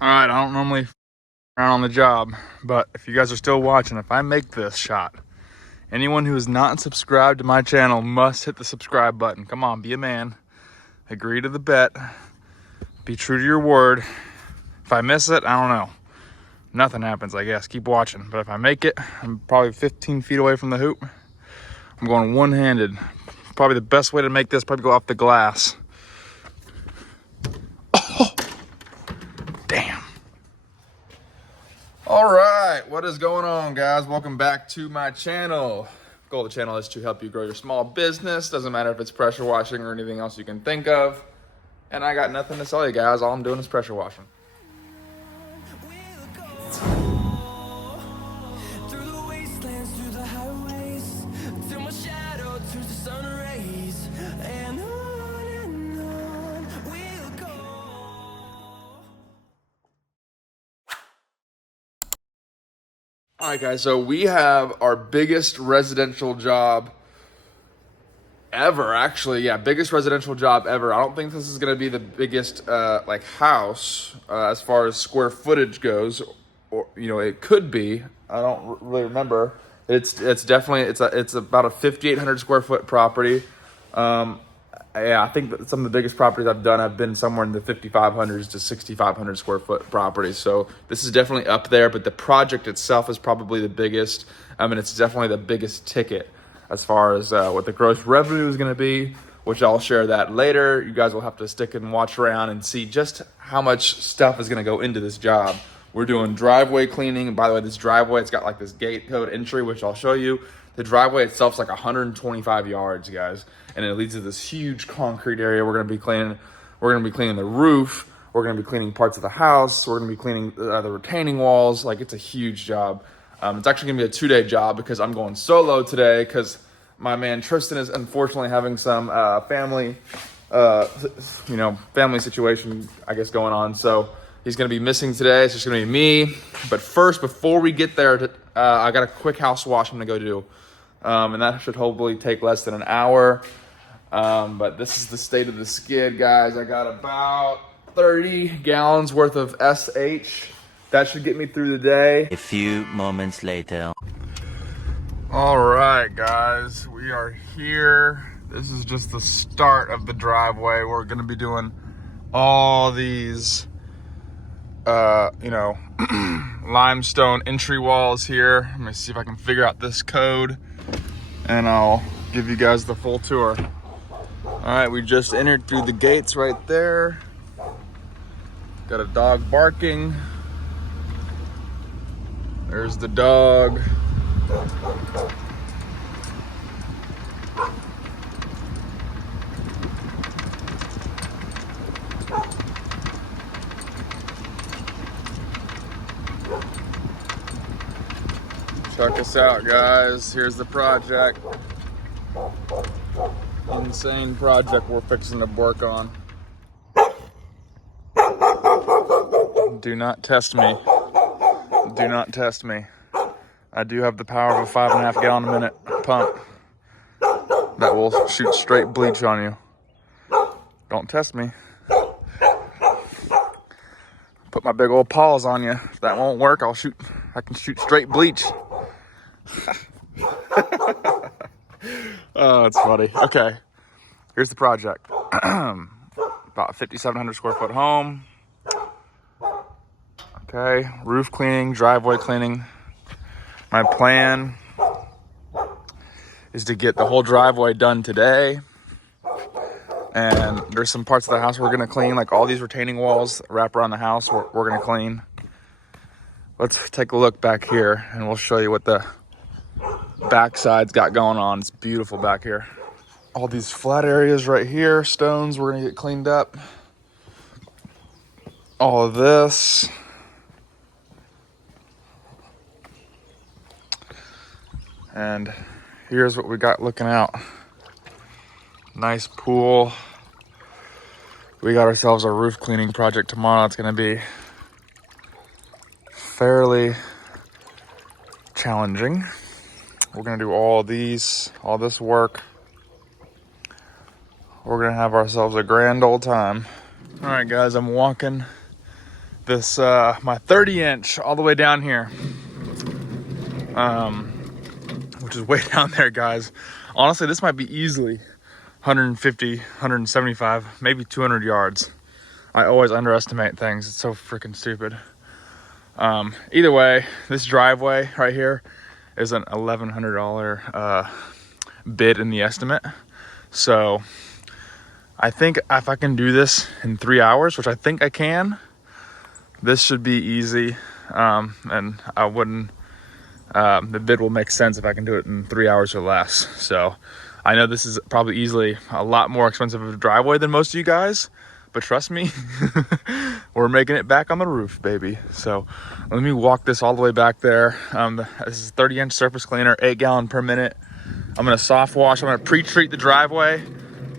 All right, I don't normally around on the job, but if you guys are still watching, if I make this shot, anyone who is not subscribed to my channel must hit the subscribe button. Come on, be a man. Agree to the bet. Be true to your word. If I miss it, I don't know. Nothing happens, I guess. Keep watching. But if I make it, I'm probably 15 feet away from the hoop. I'm going one-handed. Probably the best way to make this, probably go off the glass. Oh, damn. All right, what is going on, guys? Welcome back to my channel. The goal of the channel is to help you grow your small business. Doesn't matter if it's pressure washing or anything else you can think of. And I got nothing to sell you guys. All I'm doing is pressure washing. All right, guys, so we have our biggest residential job ever, actually. Yeah, biggest residential job ever. I don't think this is going to be the biggest house as far as square footage goes, or it could be. I don't really remember. It's definitely it's about a 5,800 square foot property. Yeah, I think that some of the biggest properties I've done have been somewhere in the 5,500s to 6,500 square foot properties. So this is definitely up there, but the project itself is probably the biggest. I mean, it's definitely the biggest ticket as far as what the gross revenue is going to be, which I'll share that later. You guys will have to stick and watch around and see just how much stuff is going to go into this job. We're doing driveway cleaning. And by the way, this driveway, it's got like this gate code entry, which I'll show you. The driveway itself is like 125 yards, guys, and it leads to this huge concrete area. We're gonna be cleaning. We're gonna be cleaning the roof. We're gonna be cleaning parts of the house. We're gonna be cleaning the retaining walls. Like, it's a huge job. It's actually gonna be a 2-day job because I'm going solo today because my man Tristan is unfortunately having some family situation, I guess, going on. So he's gonna be missing today. It's just gonna be me. But first, before we get there, I got a quick house wash I'm gonna go do. And that should hopefully take less than an hour. But this is the state of the skid, guys. I got about 30 gallons worth of SH. That should get me through the day. A few moments later. All right, guys, we are here. This is just the start of the driveway. We're gonna be doing all these, limestone entry walls here. Let me see if I can figure out this code, and I'll give you guys the full tour. All right, we just entered through the gates right there. Got a dog barking. There's the dog. Check us out, guys. Here's the project. Insane project we're fixing to work on. Do not test me. Do not test me. I do have the power of a 5.5 gallon a minute pump that will shoot straight bleach on you. Don't test me. Put my big old paws on you. If that won't work, I can shoot straight bleach. Oh, it's funny. Okay, here's the project. About 5,700 square foot home. Okay, roof cleaning, driveway cleaning. My plan is to get the whole driveway done today. And there's some parts of the house we're gonna clean, like all these retaining walls that wrap around the house, we're gonna clean. Let's take a look back here and we'll show you what the backside's got going on. It's beautiful back here. All these flat areas right here, stones, we're gonna get cleaned up. All of this. And here's what we got looking out. Nice pool. We got ourselves a roof cleaning project tomorrow. It's gonna be fairly challenging. We're gonna do all this work. We're gonna have ourselves a grand old time. All right, guys, I'm walking this my 30-inch all the way down here, which is way down there, guys. Honestly, this might be easily 150, 175, maybe 200 yards. I always underestimate things. It's so freaking stupid. Either way, this driveway right here is an $1,100 bid in the estimate. So I think if I can do this in 3 hours, which I think I can, this should be easy. And I wouldn't, the bid will make sense if I can do it in 3 hours or less. So I know this is probably easily a lot more expensive of a driveway than most of you guys, but trust me, we're making it back on the roof, baby. So let me walk this all the way back there. This is 30-inch surface cleaner, 8 gallon per minute. I'm gonna soft wash. I'm gonna pre-treat the driveway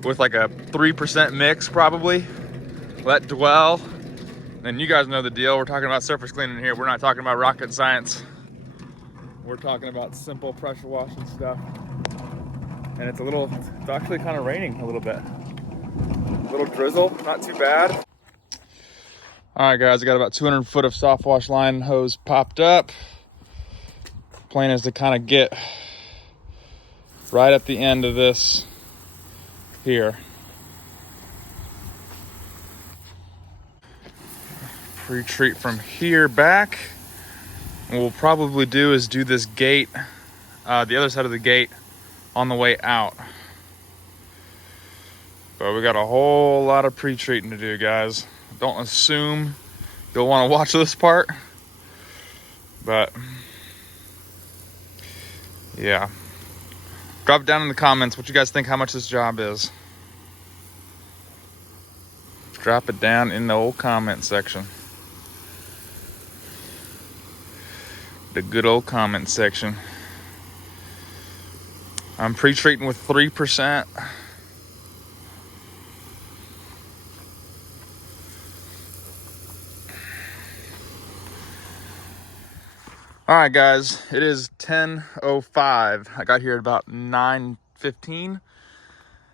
with like a 3% mix probably. Let dwell. And you guys know the deal. We're talking about surface cleaning here. We're not talking about rocket science. We're talking about simple pressure washing stuff. And it's actually kind of raining a little bit. A little drizzle, not too bad. All right, guys, I got about 200 foot of soft wash line hose popped up. Plan is to kind of get right at the end of this here. Pre-treat from here back. What we'll probably do is do this gate, the other side of the gate, on the way out. But we got a whole lot of pre-treating to do, guys. Don't assume you'll want to watch this part, but yeah. Drop it down in the comments what you guys think how much this job is. Drop it down in the old comment section. The good old comment section. I'm pre-treating with 3%. All right, guys, it is 10:05. I got here at about 9:15.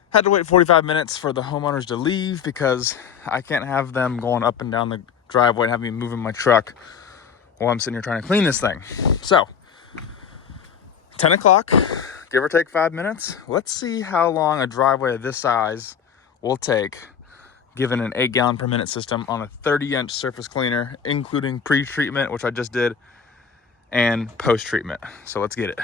Had to wait 45 minutes for the homeowners to leave because I can't have them going up and down the driveway and have me moving my truck while I'm sitting here trying to clean this thing. So, 10 o'clock, give or take 5 minutes. Let's see how long a driveway of this size will take, given an 8 gallon per minute system on a 30-inch surface cleaner, including pre-treatment, which I just did, and post-treatment. So let's get it.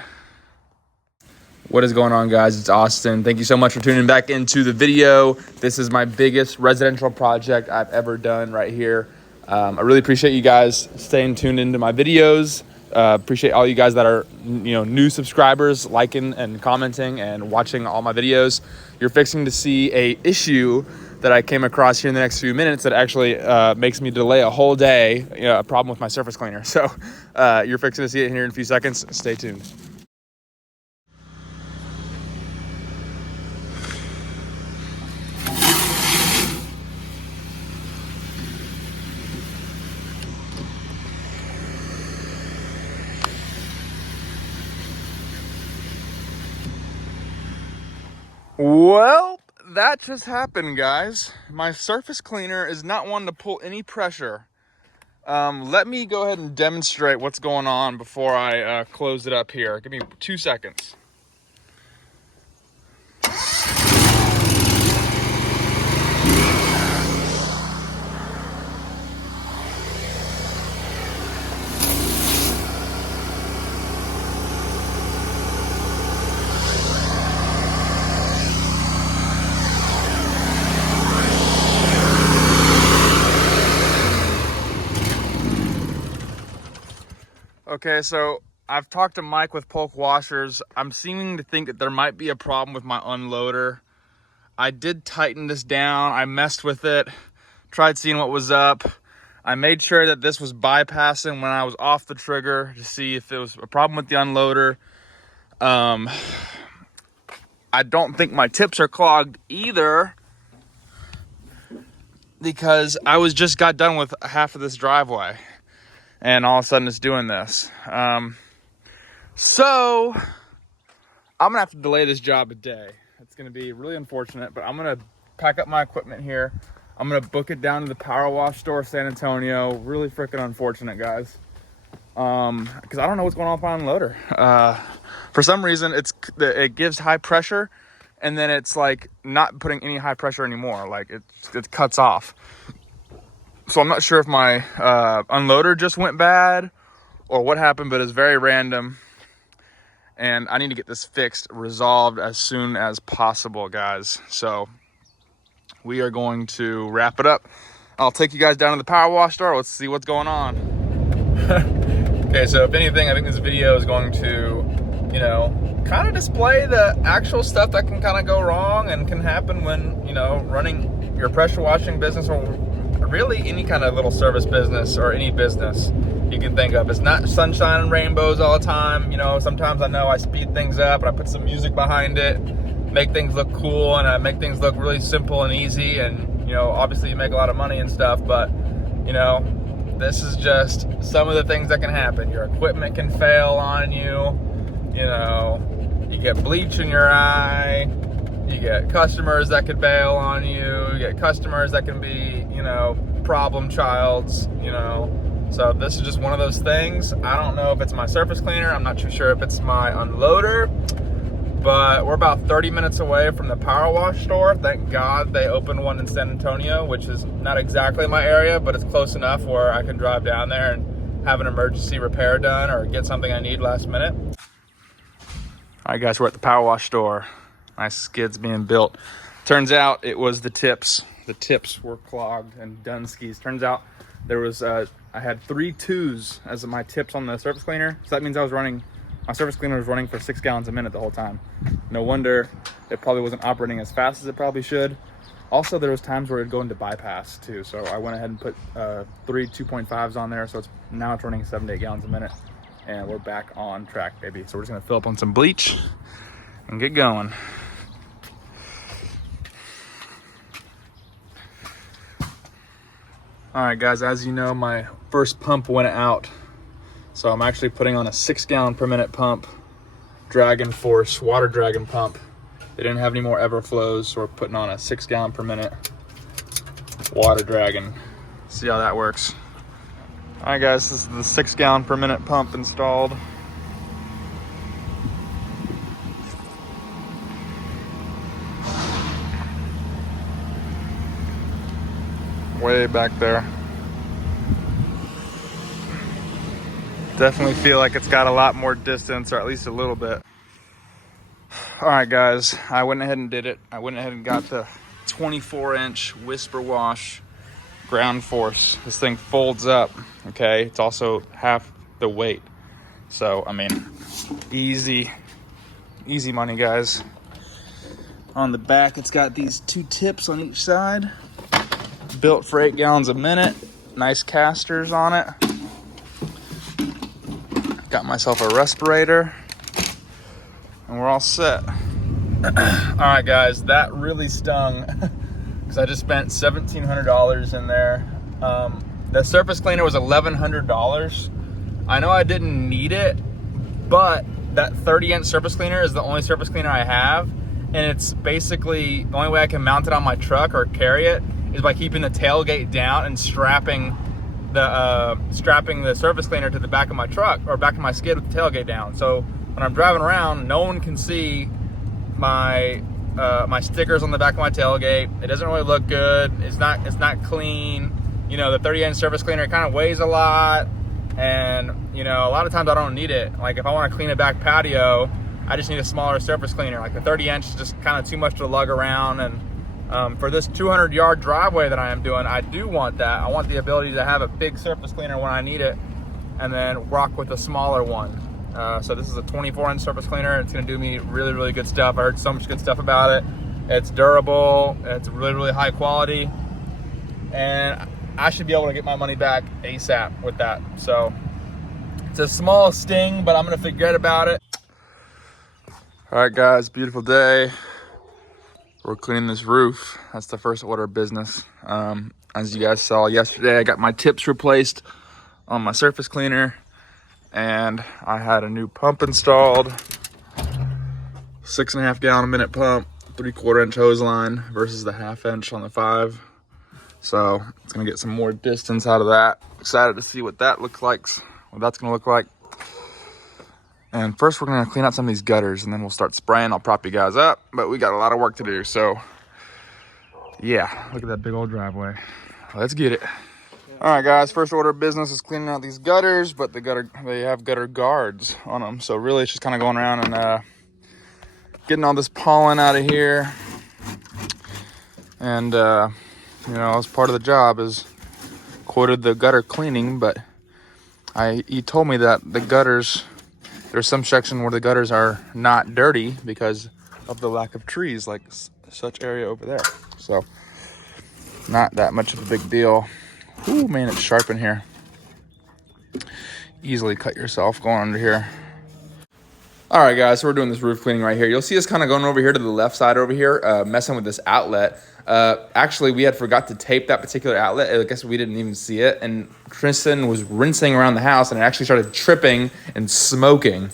What is going on, guys? It's Austin. Thank you so much for tuning back into the video. This is my biggest residential project I've ever done right here. I really appreciate you guys staying tuned into my videos. Appreciate all you guys that are new subscribers, liking and commenting and watching all my videos. You're fixing to see a issue that I came across here in the next few minutes that actually makes me delay a whole day, a problem with my surface cleaner. So you're fixing to see it here in a few seconds. Stay tuned. Well, that just happened, guys. My surface cleaner is not one to pull any pressure. Let me go ahead and demonstrate what's going on before I close it up here. Give me 2 seconds. Okay, so I've talked to Mike with Polk Washers. I'm seeming to think that there might be a problem with my unloader. I did tighten this down. I messed with it, tried seeing what was up. I made sure that this was bypassing when I was off the trigger to see if there was a problem with the unloader. I don't think my tips are clogged either because I just got done with half of this driveway. And all of a sudden it's doing this. So I'm gonna have to delay this job a day. It's gonna be really unfortunate, but I'm gonna pack up my equipment here. I'm gonna book it down to the Power Wash store, San Antonio. Really freaking unfortunate, guys. Because I don't know what's going on with my unloader. For some reason, it gives high pressure, and then it's like not putting any high pressure anymore. Like it cuts off. So I'm not sure if my unloader just went bad or what happened, but it's very random. And I need to get this fixed, resolved as soon as possible, guys. So we are going to wrap it up. I'll take you guys down to the Power Wash store. Let's see what's going on. Okay, so if anything, I think this video is going to, you know, kind of display the actual stuff that can kind of go wrong and can happen when, you know, running your pressure washing business or really any kind of little service business or any business you can think of. It's not sunshine and rainbows all the time. You know, sometimes I know I speed things up and I put some music behind it, make things look cool, and I make things look really simple and easy, and, you know, obviously you make a lot of money and stuff, but, you know, this is just some of the things that can happen. Your equipment can fail on you, you know, you get bleach in your eye, you get customers that could bail on you, you get customers that can be, you know, problem childs, you know. So this is just one of those things. I don't know if it's my surface cleaner. I'm not too sure if it's my unloader, but we're about 30 minutes away from the Power Wash store. Thank God they opened one in San Antonio, which is not exactly my area, but it's close enough where I can drive down there and have an emergency repair done or get something I need last minute. All right, guys, we're at the Power Wash store. Nice skids being built. Turns out it was the tips. The tips were clogged and done skis. Turns out there was, I had 3 2s as my tips on the surface cleaner. So that means my surface cleaner was running for 6 gallons a minute the whole time. No wonder it probably wasn't operating as fast as it probably should. Also, there was times where it'd go into bypass too. So I went ahead and put 3 2.5s on there. So now it's running 7 to 8 gallons a minute. And we're back on track, baby. So we're just gonna fill up on some bleach and get going. All right, guys, as you know, my first pump went out. So I'm actually putting on a 6 gallon per minute pump, Dragon Force water dragon pump. They didn't have any more Everflows, so we're putting on a 6 gallon per minute water dragon. See how that works. All right, guys, this is the 6 gallon per minute pump installed. Way back there. Definitely feel like it's got a lot more distance, or at least a little bit. All right, guys, I went ahead and did it. I went ahead and got the 24-inch Whisper Wash Ground Force. This thing folds up, okay? It's also half the weight. So, I mean, easy money, guys. On the back, it's got these 2 tips on each side. Built for 8 gallons a minute. Nice casters on it. Got myself a respirator. And we're all set. All right, guys, that really stung because I just spent $1,700 in there. The surface cleaner was $1,100. I know I didn't need it, but that 30-inch surface cleaner is the only surface cleaner I have. And it's basically the only way I can mount it on my truck or carry it is by keeping the tailgate down and strapping the surface cleaner to the back of my truck or back of my skid with the tailgate down. So when I'm driving around, no one can see my stickers on the back of my tailgate. It doesn't really look good. It's not clean. You know, the 30-inch surface cleaner kind of weighs a lot, and you know, a lot of times I don't need it. Like if I want to clean a back patio, I just need a smaller surface cleaner. Like the 30-inch is just kind of too much to lug around, and for this 200-yard driveway that I am doing, I do want that. I want the ability to have a big surface cleaner when I need it, and then rock with a smaller one. So this is a 24-inch surface cleaner. It's gonna do me really, really good stuff. I heard so much good stuff about it. It's durable, it's really, really high quality, and I should be able to get my money back ASAP with that. So it's a small sting, but I'm gonna forget about it. All right, guys, beautiful day. We're cleaning this roof. That's the first order of business. As you guys saw yesterday, I got my tips replaced on my surface cleaner, and I had a new pump installed. 6.5 gallon a minute pump, 3/4 inch hose line versus the 1/2 inch on the 5. So it's gonna get some more distance out of that. Excited to see what that looks like, what that's gonna look like. And first we're gonna clean out some of these gutters and then we'll start spraying. I'll prop you guys up, but we got a lot of work to do. So yeah, look at that big old driveway. Let's get it. All right, guys, first order of business is cleaning out these gutters, but they have gutter guards on them. So really it's just kind of going around and getting all this pollen out of here. And you know, as part of the job is quoted the gutter cleaning, but he told me that the gutters, there's some section where the gutters are not dirty because of the lack of trees, like such area over there. So not that much of a big deal. Ooh, man, it's sharp in here. Easily cut yourself going under here. All right, guys, so we're doing this roof cleaning right here. You'll see us kind of going over here to the left side over here, messing with this outlet. Actually, we had forgot to tape that particular outlet. I guess we didn't even see it. And Tristan was rinsing around the house and it actually started tripping and smoking.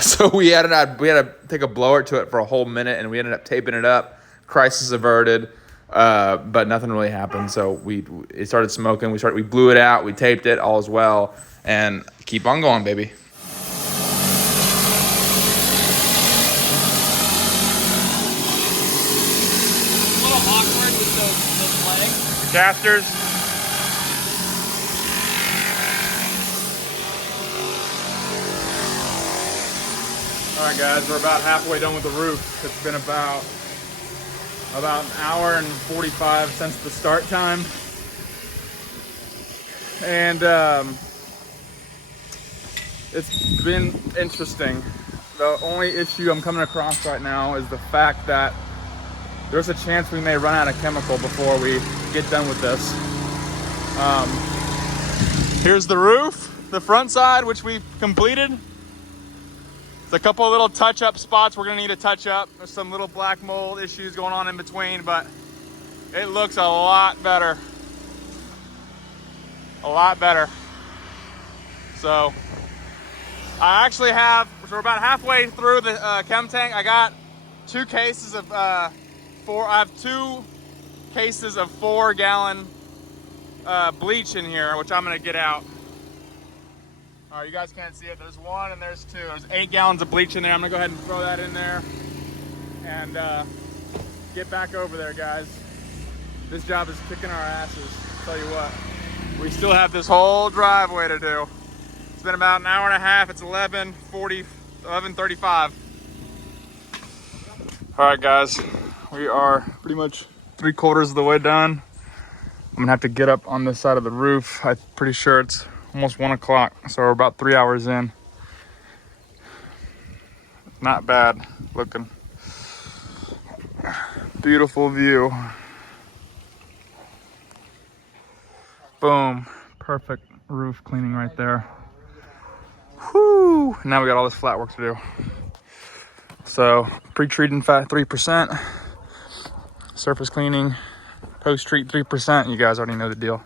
So we had to take a blower to it for a whole minute and we ended up taping it up. Crisis averted, but nothing really happened. So it started smoking. We blew it out. We taped it. All is well. And keep on going, baby. Casters. All right, guys, we're about halfway done with the roof. It's been about an hour and 45 since the start time. And it's been interesting. The only issue I'm coming across right now is the fact that there's a chance we may run out of chemical before we get done with this. Here's the roof, the front side, which we've completed. There's a couple of little touch-up spots we're gonna need to touch up. There's some little black mold issues going on in between, but it looks a lot better. A lot better. So I actually we're about halfway through the chem tank. I got 2 cases of I have 2 cases of 4-gallon bleach in here, which I'm gonna get out. All right, you guys can't see it. There's 1 and there's 2. There's 8 gallons of bleach in there. I'm gonna go ahead and throw that in there and get back over there, guys. This job is kicking our asses. I'll tell you what, we still have this whole driveway to do. It's been about an hour and a half. It's 11:35. All right, guys. We are pretty much 3/4 of the way done. I'm gonna have to get up on this side of the roof. I'm pretty sure it's almost 1 o'clock, so we're about 3 hours in. Not bad looking. Beautiful view. Boom, perfect roof cleaning right there. Whoo! Now we got all this flat work to do. So pre-treating 3%. Surface cleaning, post-treat 3%. You guys already know the deal.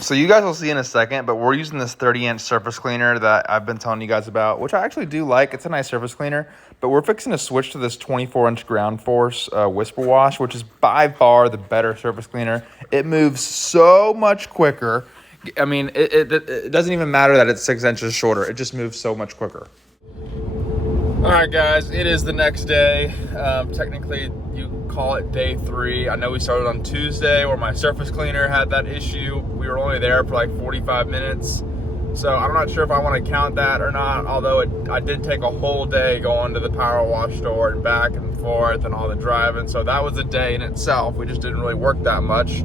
So you guys will see in a second, but we're using this 30-inch surface cleaner that I've been telling you guys about, which I actually do like. It's a nice surface cleaner, but we're fixing to switch to this 24-inch ground force Whisper Wash, which is by far the better surface cleaner. It moves so much quicker. I mean, it doesn't even matter that it's 6 inches shorter. It just moves so much quicker. All right, guys, it is the next day. Technically, you call it day 3. I know we started on Tuesday where my surface cleaner had that issue. We were only there for like 45 minutes. So I'm not sure if I want to count that or not, although I did take a whole day going to the power wash store and back and forth and all the driving. So that was a day in itself. We just didn't really work that much.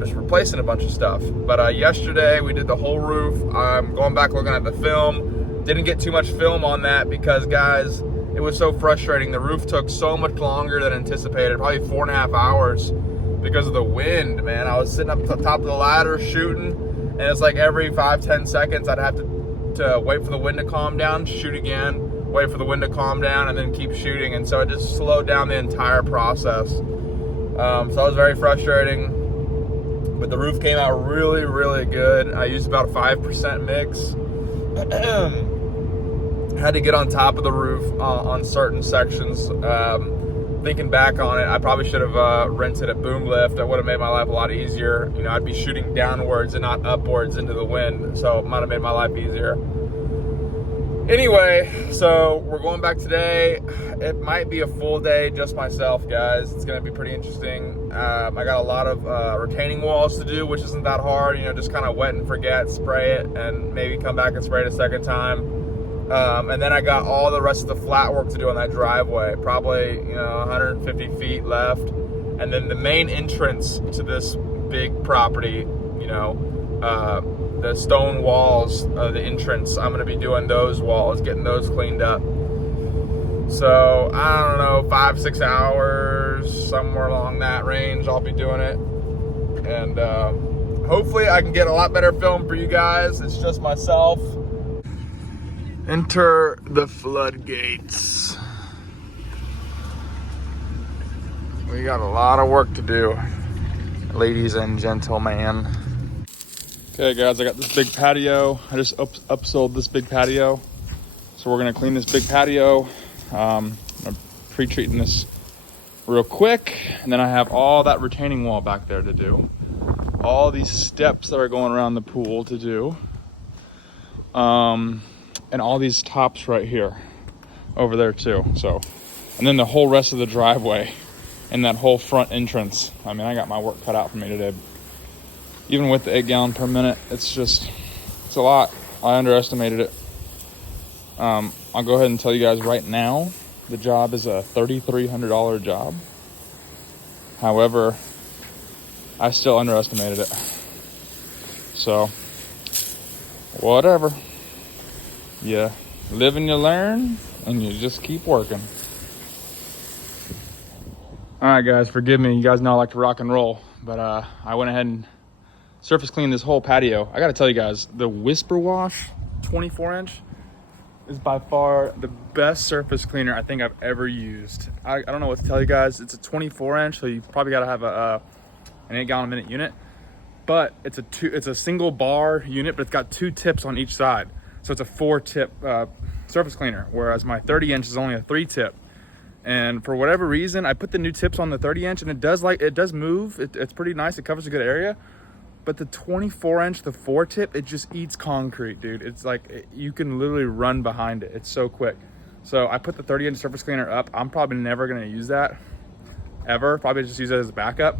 Just replacing a bunch of stuff. But yesterday we did the whole roof. I'm going back looking at the film. Didn't get too much film on that because, guys, it was so frustrating. The roof took so much longer than anticipated, probably 4.5 hours because of the wind, man. I was sitting up at the top of the ladder shooting, and it's like every 5-10 seconds I'd have to wait for the wind to calm down, shoot again. wait for the wind to calm down, and then keep shooting. And so it just slowed down the entire process. So that was very frustrating. But the roof came out really, really good. I used about a 5% mix. Had to get on top of the roof on certain sections. Thinking back on it, I probably should have rented a boom lift. That would have made my life a lot easier. You know, I'd be shooting downwards and not upwards into the wind, so it might have made my life easier. Anyway, so we're going back today. It might be a full day just myself, guys. It's going to be pretty interesting. I got a lot of retaining walls to do, which isn't that hard. You know, just kind of wet and forget, spray it, and maybe come back and spray it a second time. And then I got all the rest of the flat work to do on that driveway, probably, you know, 150 feet left. And then the main entrance to this big property, you know, the stone walls of the entrance, I'm going to be doing those walls, getting those cleaned up. So, I don't know, 5-6 hours, somewhere along that range, I'll be doing it. And hopefully I can get a lot better film for you guys. It's just myself. Enter the floodgates. We got a lot of work to do, ladies and gentlemen. Okay guys, I got this big patio. I just upsold this big patio. So we're gonna clean this big patio. I'm pre-treating this real quick. And then I have all that retaining wall back there to do. All these steps that are going around the pool to do. And all these tops right here, over there too. So, and then the whole rest of the driveway and that whole front entrance. I mean, I got my work cut out for me today. Even with the 8 gallon per minute, it's a lot. I underestimated it. I'll go ahead and tell you guys right now, the job is a $3,300 job. However, I still underestimated it. So, whatever. You live and you learn, and you just keep working. All right, guys, forgive me. You guys know I like to rock and roll, but I went ahead and surface cleaned this whole patio. I got to tell you guys, the Whisper Wash 24-inch is by far the best surface cleaner I think I've ever used. I don't know what to tell you guys. It's a 24-inch, so you've probably got to have an 8 gallon a minute unit. But it's a single bar unit, but it's got 2 tips on each side. So it's a 4-tip surface cleaner, whereas my 30-inch is only a 3-tip. And for whatever reason, I put the new tips on the 30-inch, and it does move. It's pretty nice. It covers a good area. But the 24-inch, the 4-tip, it just eats concrete, dude. It's like you can literally run behind it. It's so quick. So I put the 30-inch surface cleaner up. I'm probably never going to use that ever. Probably just use it as a backup.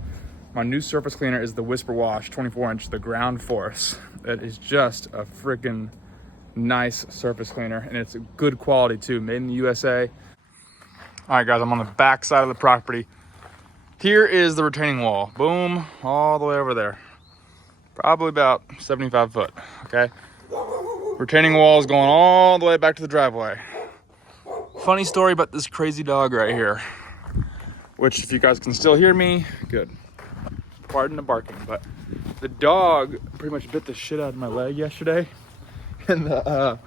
My new surface cleaner is the Whisper Wash 24-inch, the Ground Force. It is just a freaking nice surface cleaner, and it's good quality too, made in the USA. All right, guys, I'm on the back side of the property. Here is the retaining wall. Boom, all the way over there. Probably about 75 foot, okay? Retaining wall is going all the way back to the driveway. Funny story about this crazy dog right here, which if you guys can still hear me, good. Pardon the barking, but the dog pretty much bit the shit out of my leg yesterday. And the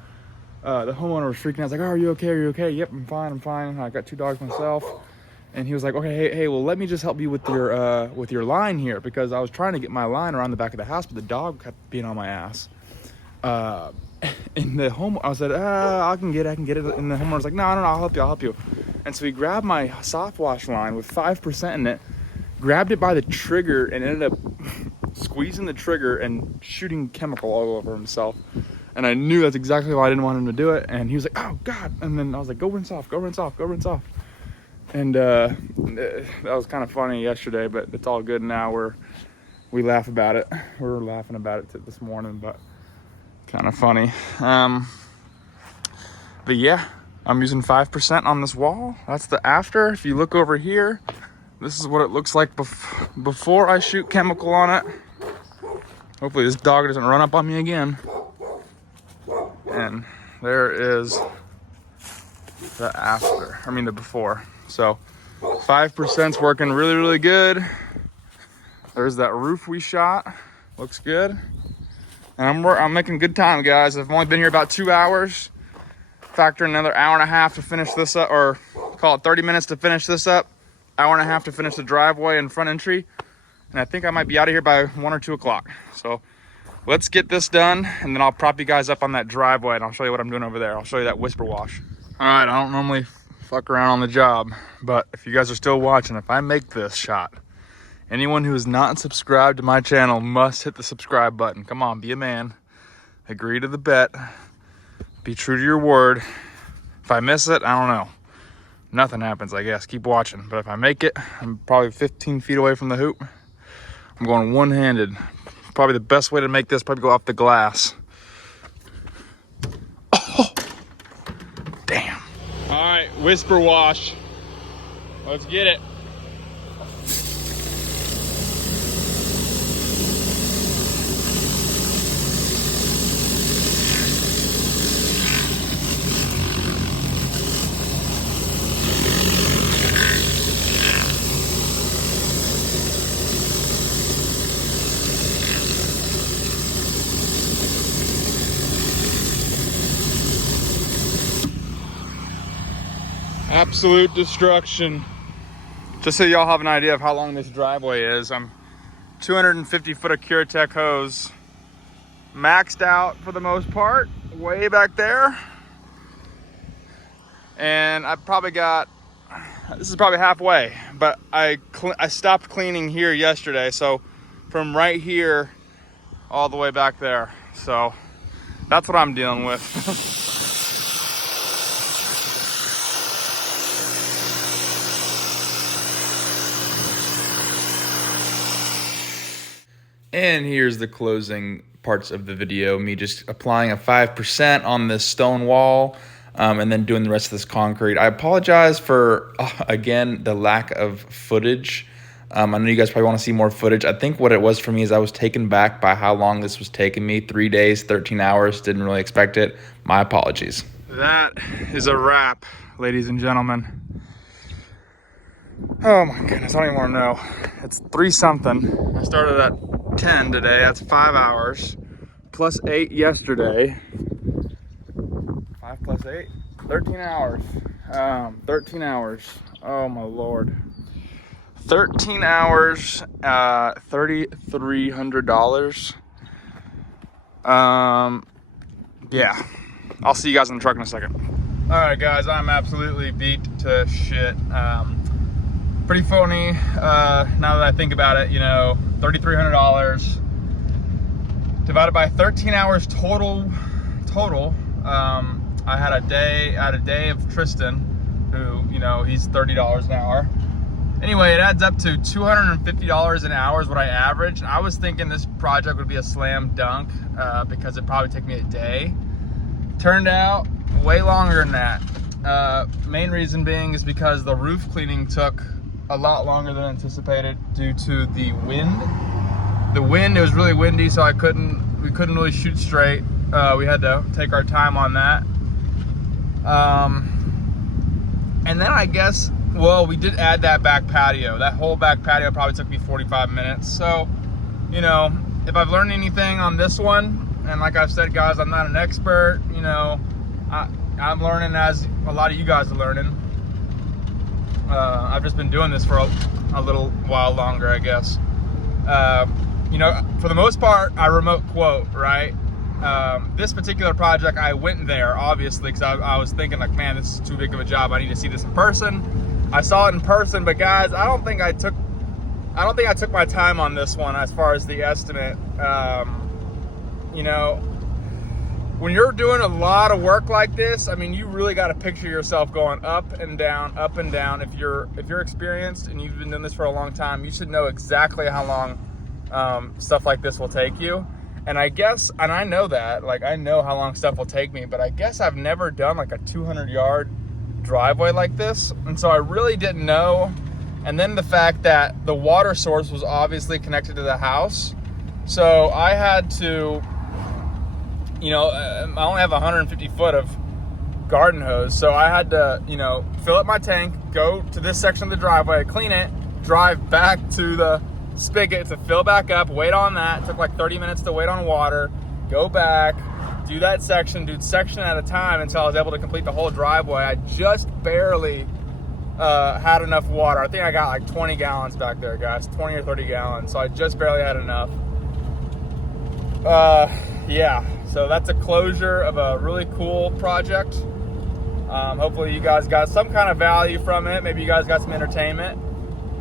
homeowner was freaking out. I was like, oh, are you okay? Are you okay? Yep, I'm fine. I got 2 dogs myself. And he was like, okay, hey, well, let me just help you with your line here, because I was trying to get my line around the back of the house, but the dog kept being on my ass. And I said, I can get it. And the homeowner was like, no, I'll help you. And so he grabbed my soft wash line with 5% in it, grabbed it by the trigger, and ended up squeezing the trigger and shooting chemical all over himself. And I knew that's exactly why I didn't want him to do it. And he was like, oh, God. And then I was like, go rinse off. And that was kind of funny yesterday, but it's all good now. We laugh about it. We were laughing about it this morning, but kind of funny. But yeah, I'm using 5% on this wall. That's the after. If you look over here, this is what it looks like before I shoot chemical on it. Hopefully this dog doesn't run up on me again. And there is the before. So 5%'s working really, really good. There's that roof we shot. Looks good. And I'm making good time, guys. I've only been here about 2 hours. Factor another hour and a half to finish this up, or call it 30 minutes to finish this up. Hour and a half to finish the driveway and front entry. And I think I might be out of here by 1 or 2 o'clock. So let's get this done, and then I'll prop you guys up on that driveway, and I'll show you what I'm doing over there. I'll show you that whisper wash. All right, I don't normally fuck around on the job, but if you guys are still watching, if I make this shot, anyone who is not subscribed to my channel must hit the subscribe button. Come on, be a man. Agree to the bet. Be true to your word. If I miss it, I don't know. Nothing happens, I guess. Keep watching. But if I make it, I'm probably 15 feet away from the hoop. I'm going one-handed. Probably the best way to make this, probably go off the glass. Oh, damn. All right, whisper wash. Let's get it. Absolute destruction. Just so y'all have an idea of how long this driveway is, I'm 250 foot of Curatech hose, maxed out for the most part, way back there. And I probably got, this is probably halfway, but I stopped cleaning here yesterday, so from right here all the way back there. So that's what I'm dealing with. And here's the closing parts of the video, me just applying a 5% on this stone wall, and then doing the rest of this concrete. I apologize for, again, the lack of footage. I know you guys probably want to see more footage. I think what it was for me is I was taken back by how long this was taking me. 3 days, 13 hours, didn't really expect it. My apologies. That is a wrap, ladies and gentlemen. Oh my goodness, I don't even want to know. It's 3 something. I started at 10 today, that's 5 hours, plus 8 yesterday. 5 plus 8, 13 hours. 13 hours, oh my Lord. 13 hours, $3,300. Yeah, I'll see you guys in the truck in a second. All right, guys, I'm absolutely beat to shit. Pretty phony, now that I think about it, you know, $3,300 divided by 13 hours total. I had a day of Tristan, who, you know, he's $30 an hour. Anyway, it adds up to $250 an hour is what I averaged. I was thinking this project would be a slam dunk because it'd probably take me a day. Turned out way longer than that. Main reason being is because the roof cleaning took a lot longer than anticipated due to the wind. The wind, it was really windy, so we couldn't really shoot straight. We had to take our time on that. And then I guess, well, we did add that back patio. That whole back patio probably took me 45 minutes. So, you know, if I've learned anything on this one, and like I've said, guys, I'm not an expert, you know, I'm learning as a lot of you guys are learning. I've just been doing this for a little while longer, I guess. You know, for the most part, I remote quote, right? This particular project, I went there, obviously, because I was thinking, like, man, this is too big of a job. I need to see this in person. I saw it in person, but guys, I don't think I took my time on this one as far as the estimate. You know, when you're doing a lot of work like this, I mean, you really got to picture yourself going up and down, up and down. If you're experienced and you've been doing this for a long time, you should know exactly how long stuff like this will take you. And I guess, and I know that, like, I know how long stuff will take me, but I guess I've never done like a 200-yard driveway like this. And so I really didn't know. And then the fact that the water source was obviously connected to the house. So I had to, you know, I only have 150 foot of garden hose. So I had to, you know, fill up my tank, go to this section of the driveway, clean it, drive back to the spigot to fill back up, wait on that. It took like 30 minutes to wait on water, go back, do that section, do section at a time until I was able to complete the whole driveway. I just barely had enough water. I think I got like 20 gallons back there, guys, 20 or 30 gallons. So I just barely had enough. Yeah, so that's a closure of a really cool project. Hopefully you guys got some kind of value from it. Maybe you guys got some entertainment.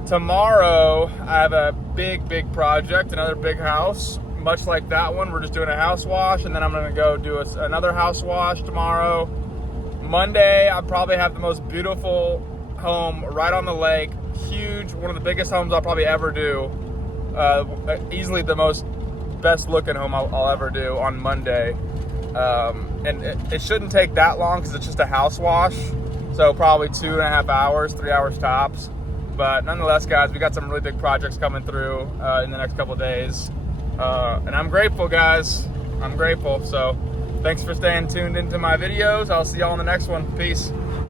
Tomorrow, I have a big project, another big house. Much like that one, we're just doing a house wash, and then I'm gonna go do another house wash tomorrow. Monday, I probably have the most beautiful home right on the lake. Huge, one of the biggest homes I'll probably ever do. Easily the best looking home I'll ever do on Monday. And it shouldn't take that long because it's just a house wash. So probably 2.5 hours, 3 hours tops. But nonetheless, guys, we got some really big projects coming through in the next couple of days. And I'm grateful, guys. I'm grateful. So thanks for staying tuned into my videos. I'll see y'all in the next one. Peace.